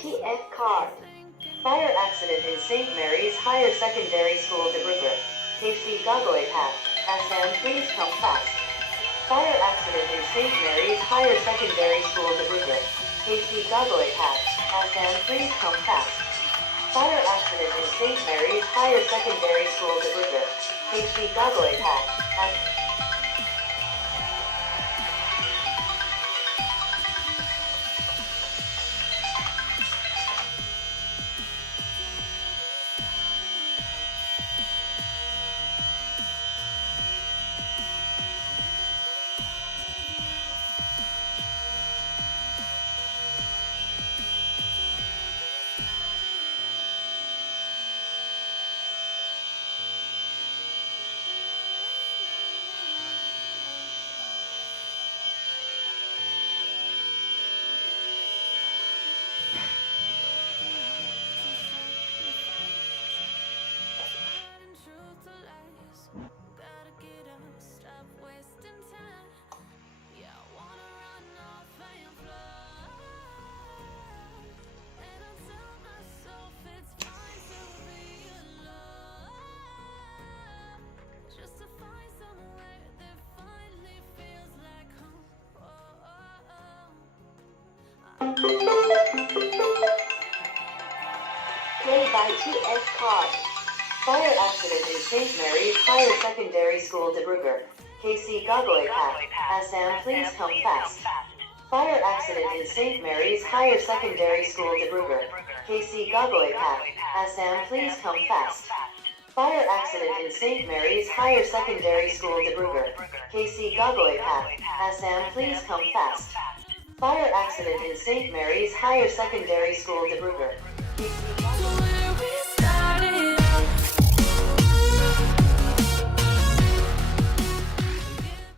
TF card. Fire accident in St. Mary's Higher Secondary School, Debruger. 𝐆𝐞𝐚𝐫. Assam, please come fast. Fire accident in St. Mary's Higher Secondary School, Debruger. 𝐆𝐞𝐚𝐫. Assam, please come fast. Fire accident in St. Mary's Higher Secondary School, Debruger. 𝐆𝐞𝐚𝐫. Play by TS card. Fire accident in St. Mary's Higher Secondary School, Debruger. 𝐆𝐞𝐚𝐫. Assam, please come fast. Fire accident in St. Mary's Higher Secondary School, Debruger. 𝐆𝐞𝐚𝐫. Assam, please come fast. Fire accident in St. Mary's Higher Secondary School, Debruger. 𝐆𝐞𝐚𝐫. Assam, please come fast. Fire accident in St. Mary's Higher Secondary School, Debruger.